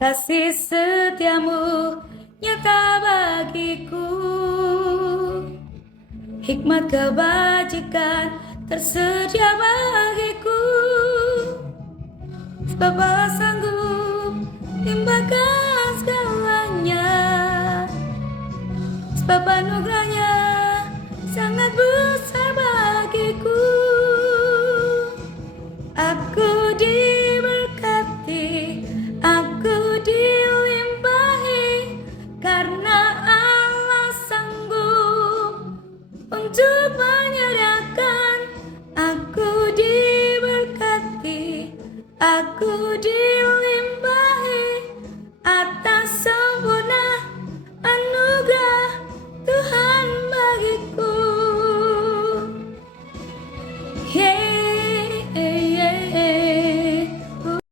Kasih setiamu nyata bagiku, hikmat kebajikan tersedia bagiku. Bapa sanggup